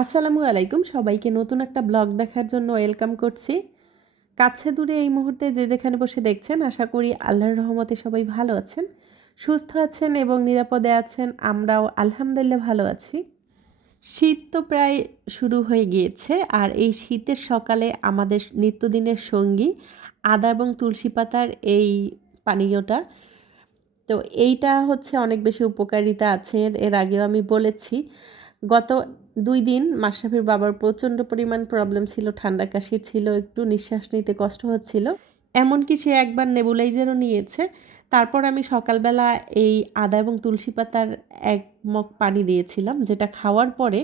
আসসালামু আলাইকুম। সবাইকে নতুন একটা ব্লগ দেখার জন্য ওয়েলকাম করছি। কাছে দূরে এই মুহূর্তে যে যেখানে বসে দেখছেন, আশা করি আল্লাহর রহমতে সবাই ভালো আছেন, সুস্থ আছেন এবং নিরাপদে আছেন। আমরাও আলহামদুলিল্লাহ ভালো আছি। শীত তো প্রায় শুরু হয়ে গিয়েছে আর এই শীতের সকালে আমাদের নিত্যদিনের সঙ্গী আদা এবং তুলসী পাতার এই পানীয়টা। তো এইটা হচ্ছে অনেক বেশি উপকারিতা আছে, এর আগেও আমি বলেছি। গত দুই দিন মাশরাফির বাবার প্রচণ্ড পরিমাণ প্রবলেম ছিল, ঠান্ডা কাশি ছিল, একটু নিঃশ্বাস নিতে কষ্ট হচ্ছিল। এমনকি সে একবার নেবুলাইজারও নিয়েছে। তারপর আমি সকালবেলা এই আদা এবং তুলসী পাতার এক মগ পানি দিয়েছিলাম, যেটা খাওয়ার পরে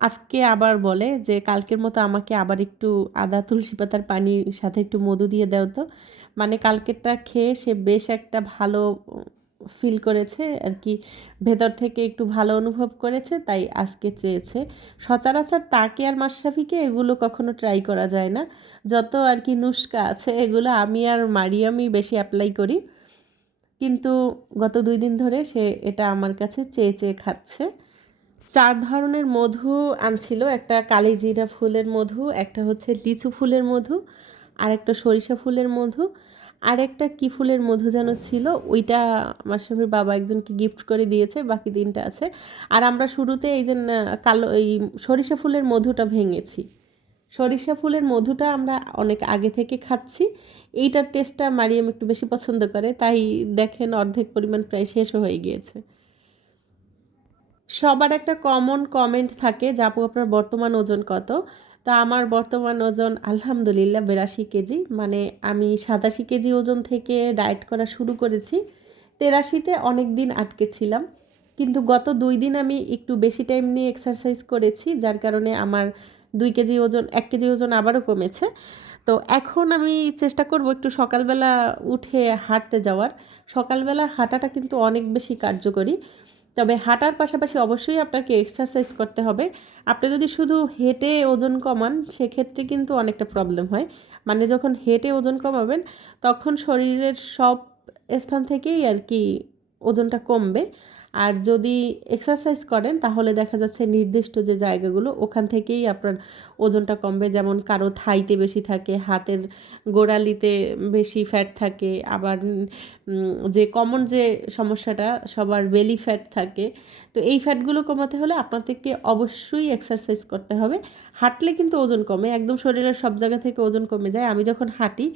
আজকে আবার বলে যে, কালকের মতো আমাকে আবার একটু আদা, তুলসী পাতার পানির সাথে একটু মধু দিয়ে দাও তো। মানে কালকেরটা খেয়ে সে বেশ একটা ভালো ফিল করেছে, আর কি ভেতর থেকে একটু ভালো অনুভব করেছে, তাই আজকে চেয়েছে। সচরাচর তাকে আর মাশরাফিকে এগুলো কখনো ট্রাই করা যায় না। যত আর কি নুস্কা আছে, এগুলো আমি আর মারিয়ামই বেশি অ্যাপ্লাই করি। কিন্তু গত দুই দিন ধরে সে এটা আমার কাছে চেয়ে চেয়ে খাচ্ছে। চার ধরনের মধু আনছিল, একটা কালিজিরা ফুলের মধু, একটা হচ্ছে লিচু ফুলের মধু আর একটা সরিষা ফুলের মধু। আর একটা কী ফুলের মধু যেন ছিল, ওইটা মাসাফির বাবা একজনকে গিফট করে দিয়েছে, বাকি দিনটা আছে। আর আমরা শুরুতে এই যে কালো, এই সরিষা ফুলের মধুটা ভেঙেছি। সরিষা ফুলের মধুটা আমরা অনেক আগে থেকে খাচ্ছি। এইটার টেস্টটা মারিয়াম একটু বেশি পছন্দ করে, তাই দেখেন অর্ধেক পরিমাণ প্রায় শেষও হয়ে গিয়েছে। সবার একটা কমন কমেন্ট থাকে যে, আপু, আপনার বর্তমান ওজন কত? তা আমার বর্তমান ওজন আলহামদুলিল্লাহ বিরাশি কেজি মানে আমি সাতাশি কেজি ওজন থেকে ডায়েট করা শুরু করেছি। তেরাশিতে অনেক দিন আটকে ছিলাম, কিন্তু গত দুই দিন আমি একটু বেশি টাইম নিয়ে এক্সারসাইজ করেছি, যার কারণে আমার দুই কেজি ওজন, এক কেজি ওজন আবারও কমেছে। তো এখন আমি চেষ্টা করব একটু সকালবেলা উঠে হাঁটতে যাওয়ার। সকালবেলা হাঁটাটা কিন্তু অনেক বেশি কার্যকরী তবে হাঁটার পাশাপাশি অবশ্যই আপনাকে এক্সারসাইজ করতে হবে। আপনি যদি শুধু হেঁটে ওজন কমান, সেক্ষেত্রে কিন্তু অনেকটা প্রবলেম হয়। মানে যখন হেঁটে ওজন কমাবেন, তখন শরীরের সব স্থান থেকেই আর কি ওজনটা কমবে। আর যদি এক্সারসাইজ করেন, তাহলে দেখা যাচ্ছে নির্দিষ্ট যে জায়গাগুলো, ওখান থেকেই আপনার ওজনটা কমবে। যেমন কারও থাইতে বেশি থাকে, হাতের গোড়ালিতে বেশি ফ্যাট থাকে, আবার যে কমন যে সমস্যাটা, সবার বেলি ফ্যাট থাকে। তো এই ফ্যাটগুলো কমাতে হলে আপনাদেরকে অবশ্যই এক্সারসাইজ করতে হবে। হাঁটলে কিন্তু ওজন কমে, একদম শরীরের সব জায়গা থেকে ওজন কমে যায়। আমি যখন হাঁটি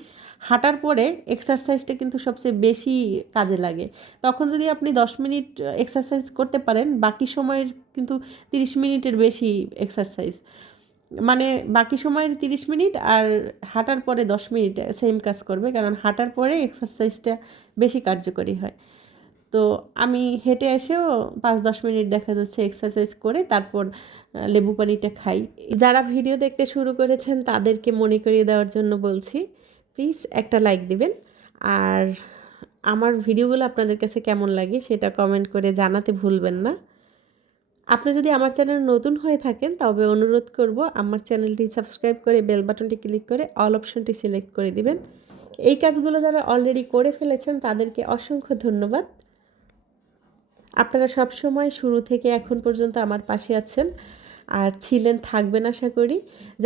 হাঁটার পরে এক্সারসাইজটা কিন্তু সবচেয়ে বেশি কাজে লাগে। তখন যদি আপনি দশ মিনিট এক্সারসাইজ করতে পারেন, বাকি সময়ের কিন্তু তিরিশ মিনিটের বেশি এক্সারসাইজ মানে বাকি সময়ের তিরিশ মিনিট আর হাঁটার পরে দশ মিনিট সেম কাজ করবে, কারণ হাঁটার পরে এক্সারসাইজটা বেশি কার্যকরী হয়। তো আমি হেঁটে এসেও পাঁচ দশ মিনিট দেখা যাচ্ছে এক্সারসাইজ করে তারপর লেবু পানিটা খাই। যারা ভিডিও দেখতে শুরু করেছেন তাদেরকে মনে করিয়ে দেওয়ার জন্য বলছি প্লিজ একটা লাইক দিবেন। আর আমার ভিডিওগুলো আপনাদের কাছে কেমন লাগে সেটা কমেন্ট করে জানাতে ভুলবেন না। আপনি যদি আমার চ্যানেল নতুন হয়ে থাকেন, তবে অনুরোধ করব আমার চ্যানেলটি সাবস্ক্রাইব করে বেল বাটনটি ক্লিক করে অল অপশনটি সিলেক্ট করে দিবেন। এই কাজগুলো যারা অলরেডি করে ফেলেছেন, তাদেরকে অসংখ্য ধন্যবাদ। আপনারা সব সময় শুরু থেকে এখন পর্যন্ত আমার পাশে আছেন। আর ছিলেন, থাকবেন আশা করি।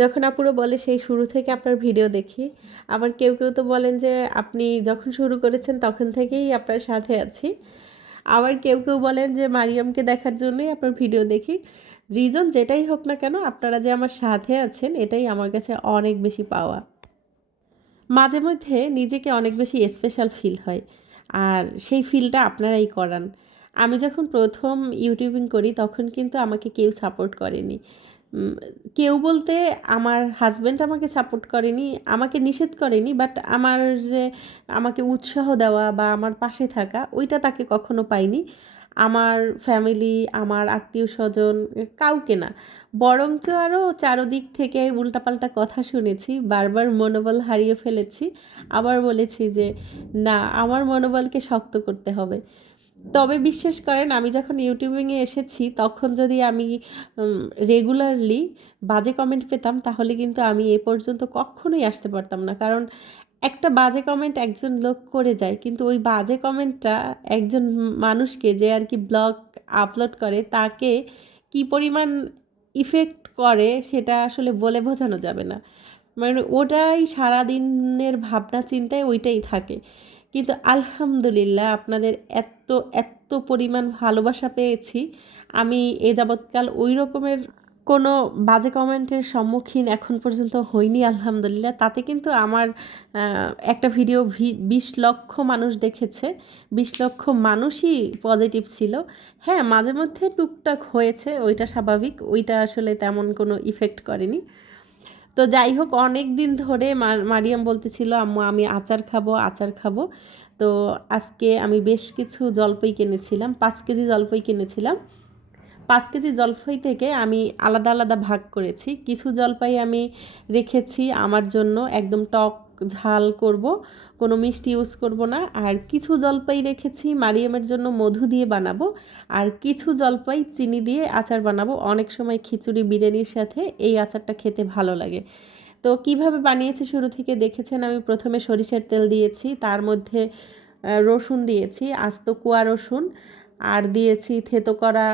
যখন আপুরো বলে সেই শুরু থেকে আপনার ভিডিও দেখি, আবার কেউ কেউ তো বলেন যে আপনি যখন শুরু করেছেন তখন থেকেই আপনার সাথে আছি। আবার কেউ কেউ বলেন যে মারিয়ামকে দেখার জন্যই আপনার ভিডিও দেখি। রিজন যেটাই হোক না কেন, আপনারা যে আমার সাথে আছেন, এটাই আমার কাছে অনেক বেশি পাওয়া। মাঝে মধ্যে নিজেকে অনেক বেশি স্পেশাল ফিল হয়, আর সেই ফিলটা আপনারাই করান। আমি যখন প্রথম ইউটিউবিং করি, তখন কিন্তু আমাকে কেউ সাপোর্ট করেনি। কেউ বলতে আমার হাজব্যান্ড আমাকে সাপোর্ট করেনি, আমাকে নিষেধ করেনি বাট আমার যে আমাকে উৎসাহ দেওয়া বা আমার পাশে থাকা, ওইটা তাকে কখনো পাইনি। আমার ফ্যামিলি আমার আত্মীয় স্বজন, কাউকে না। বরঞ্চ আরও চারোদিক থেকে উল্টাপাল্টা কথা শুনেছি, বারবার মনোবল হারিয়ে ফেলেছি। আবার বলেছি যে, না, আমার মনোবলকে শক্ত করতে হবে। তবে বিশ্বাস করেন, আমি যখন ইউটিউবিংয়ে এসেছি, তখন যদি আমি রেগুলারলি বাজে কমেন্ট পেতাম, তাহলে কিন্তু আমি এ পর্যন্ত কখনোই আসতে পারতাম না। কারণ একটা বাজে কমেন্ট একজন লোক করে যায়, কিন্তু ওই বাজে কমেন্টটা একজন মানুষকে যে আর কি ব্লগ আপলোড করে, তাকে কি পরিমাণ ইফেক্ট করে, সেটা আসলে বলে বোঝানো যাবে না। মানে ওটাই সারাদিনের ভাবনা চিন্তায় ওইটাই থাকে। কিন্তু আলহামদুলিল্লাহ আপনাদের এত এত পরিমাণ ভালোবাসা পেয়েছি। আমি এ যাবৎকাল ওই রকমের কোনো বাজে কমেন্টের সম্মুখীন এখন পর্যন্ত হইনি, আলহামদুলিল্লাহ। তাতে কিন্তু আমার একটা ভিডিও বিশ লক্ষ মানুষ দেখেছে। বিশ লক্ষ মানুষই পজিটিভ ছিল। হ্যাঁ মাঝে মধ্যে টুকটাক হয়েছে, ওইটা স্বাভাবিক। ওইটা আসলে তেমন কোনো ইফেক্ট করেনি। তো যাই হোক, অনেক দিন ধরে মারিয়াম বলতেছিল, আম্মু, আমি আচার খাব আচার খাব। তো আজকে আমি বেশ কিছু জলপাই কিনেছিলাম, পাঁচ কেজি জলপাই কিনেছিলাম। পাঁচ কেজি জলপাই থেকে আমি আলাদা আলাদা ভাগ করেছি। কিছু জলপাই আমি রেখেছি আমার জন্য, একদম টক ঝাল করব, কোনো মিষ্টি ইউজ করব না। আর কিছু জলপাই রেখেছি, মারিয়ামের জন্য মধু দিয়ে বানাবো। আর কিছু জলপাই চিনি দিয়ে আচার বানাবো। অনেক সময় খিচুড়ি, বিরিয়ানির সাথে এই আচারটা খেতে ভালো লাগে। তো কীভাবে বানিয়েছি শুরু থেকে দেখেছেন? আমি প্রথমে সরিষার তেল দিয়েছি, তার মধ্যে রসুন দিয়েছি, আস্ত কুয়া রসুন, আর দিয়েছি থেতো করা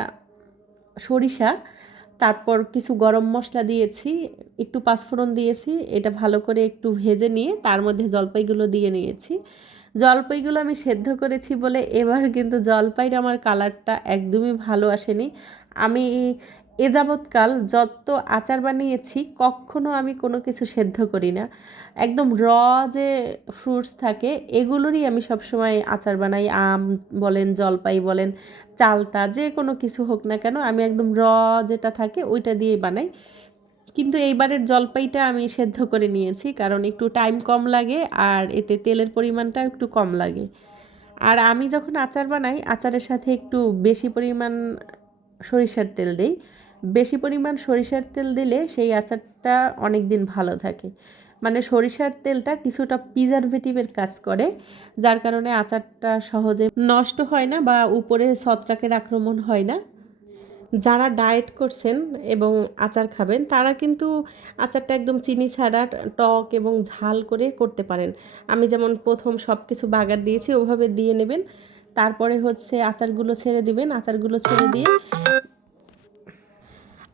সরিষা। তারপর কিছু গরম মশলা দিয়েছি, একটু পাঁচফোড়ন দিয়েছি, এটা ভালো করে একটু ভেজে নিয়ে তার মধ্যে জলপাইগুলো দিয়ে নিয়েছি। জলপাইগুলো আমি সেদ্ধ করেছি বলে এবার কিন্তু জলপাইর আমার কালারটা একদমই ভালো আসেনি। আমি এ যাবৎকাল যত আচার বানিয়েছি, কখনো আমি কোনো কিছু সেদ্ধ করি না। একদম র যে ফ্রুটস থাকে, এগুলোরই আমি সবসময় আচার বানাই। আম বলেন, জলপাই বলেন, চালতা, যে কোনো কিছু হোক না কেন, আমি একদম র যেটা থাকে ওইটা দিয়েই বানাই। কিন্তু এইবারের জলপাইটা আমি সেদ্ধ করে নিয়েছি, কারণ একটু টাইম কম লাগে আর এতে তেলের পরিমাণটা একটু কম লাগে। আর আমি যখন আচার বানাই, আচারের সাথে একটু বেশি পরিমাণ সরিষার তেল দিই। বেশি পরিমাণ সরিষার তেল দিলে সেই আচারটা অনেক দিন ভালো থাকে। মানে সরিষার তেলটা কিছুটা প্রিজারভেটিভের কাজ করে, যার কারণে আচারটা সহজে নষ্ট হয় না বা উপরে ছত্রাকের আক্রমণ হয় না। যারা ডায়েট করছেন এবং আচার খাবেন, তারা কিন্তু আচারটা একদম চিনি ছাড়া টক এবং ঝাল করে করতে পারেন। আমি যেমন প্রথম সব কিছু বাগার দিয়েছি, ওভাবে দিয়ে নেবেন। তারপরে হচ্ছে আচারগুলো ছেড়ে দিবেন, আচারগুলো ছেড়ে দিয়ে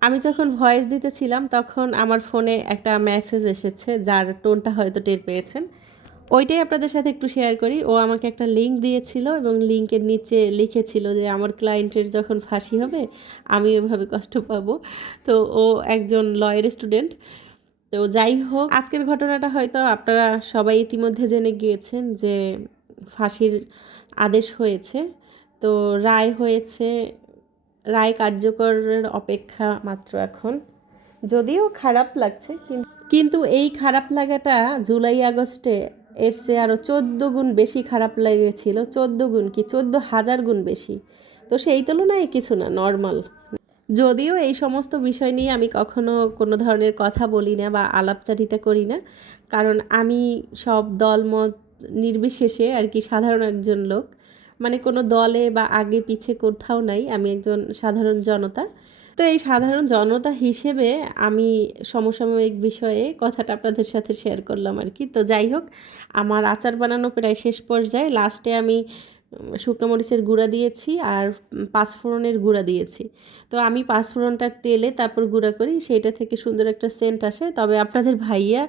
আমি যখন ভয়েস দিতেছিলাম, তখন আমার ফোনে একটা মেসেজ এসেছে, যার টোনটা হয়তো টের পেয়েছেন। ওইটাই আপনাদের সাথে একটু শেয়ার করি। ও আমাকে একটা লিঙ্ক দিয়েছিল এবং লিঙ্কের নিচে লিখেছিল যে, আমার ক্লায়েন্টের যখন ফাঁসি হবে, আমি ওইভাবে কষ্ট পাবো। তো ও একজন লয়ের স্টুডেন্ট তো যাই হোক, আজকের ঘটনাটা হয়তো আপনারা সবাই ইতিমধ্যে জেনে গিয়েছেন যে, ফাঁসির আদেশ হয়েছে। তো রায় হয়েছে রায় কার্যকরের অপেক্ষা মাত্র এখন। যদিও খারাপ লাগছে কিন্তু এই খারাপ লাগাটা জুলাই আগস্টে এর চেয়ে আরও চোদ্দ গুণ বেশি খারাপ লেগেছিল। চোদ্দ গুণ কি? চোদ্দ হাজার গুণ বেশি। তো সেই তুলনায় কিছু না নর্মাল যদিও এই সমস্ত বিষয় নিয়ে আমি কখনো কোনো ধরনের কথা বলি না বা আলাপচারিতা করি না, কারণ আমি সব দলমত নির্বিশেষে আর কি সাধারণ একজন লোক। মানে কোনো দলে বা আগে পিছে কোথাও নাই, আমি একজন সাধারণ জনতা। তো এই সাধারণ জনতা হিসেবে আমি সমসাময়িক বিষয়ে কথাটা আপনাদের সাথে শেয়ার করলাম আর কি। তো যাই হোক, আমার আচার বানানো প্রায় শেষ পর্যায়ে লাস্টে আমি শুকনো মরিচের গুঁড়া দিয়েছি আর পাঁচফোড়নের গুঁড়া দিয়েছি। তো আমি পাঁচফোড়নটা তেলে তারপর গুঁড়া করি, সেইটা থেকে সুন্দর একটা সেন্ট আসে। তবে আপনাদের ভাইয়া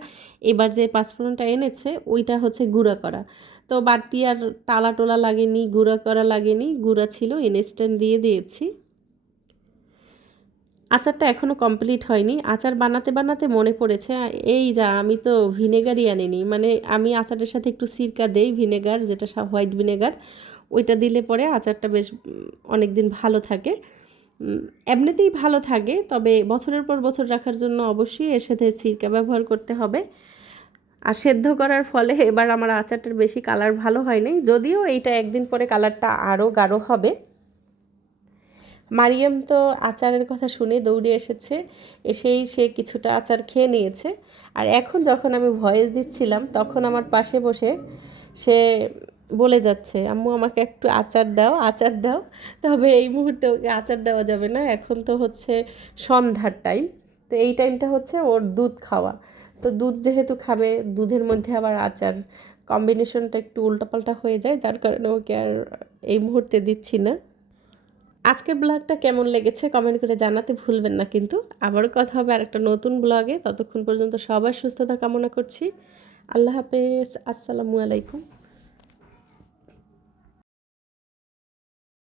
এবার যে পাঁচফোড়নটা এনেছে, ওইটা হচ্ছে গুঁড়া করা। তো বাড়তি আর টালা টোলা লাগেনি, গুঁড়া করা লাগেনি, গুঁড়া ছিল ইনস্ট্যান্ট দিয়ে দিয়েছি। আচারটা এখনও কমপ্লিট হয়নি। আচার বানাতে বানাতে মনে পড়েছে, এই যা আমি তো ভিনেগারই আনিনি। মানে আমি আচারের সাথে একটু সিরকা দেই, ভিনেগার, যেটা হোয়াইট ভিনেগার, ওইটা দিলে পরে আচারটা বেশ অনেক দিন ভালো থাকে। এমনিতেই ভালো থাকে, তবে বছরের পর বছর রাখার জন্য অবশ্যই এর সাথে সিরকা ব্যবহার করতে হবে। আর সেদ্ধ করার ফলে এবার আমার আচারটার বেশি কালার ভালো হয়নি। যদিও এইটা একদিন পরে কালারটা আরও গাঢ় হবে। মারিয়াম তো আচারের কথা শুনে দৌড়ে এসেছে। এসেই সে কিছুটা আচার খেয়ে নিয়েছে। আর এখন যখন আমি ভয়েস দিচ্ছিলাম, তখন আমার পাশে বসে সে বলে যাচ্ছে, আম্মু, আমাকে একটু আচার দাও আচার দাও। তবে এই মুহূর্তে ওকে আচার দেওয়া যাবে না। এখন তো হচ্ছে সন্ধ্যার টাইম তো এই টাইমটা হচ্ছে ওর দুধ খাওয়া। তো দুধ যেহেতু খাবে, দুধের মধ্যে আবার আচার কম্বিনেশনটা একটু উল্টাপাল্টা হয়ে যায়, যার কারণে ওকে আর এই মুহূর্তে দিচ্ছি না। আজকের ব্লগটা কেমন লেগেছে কমেন্ট করে জানাতে ভুলবেন না কিন্তু। আবারও কথা হবে আর একটা নতুন ব্লগে। ততক্ষণ পর্যন্ত সবার সুস্থতা কামনা করছি। আল্লাহ হাফেজ, আসসালামু আলাইকুম।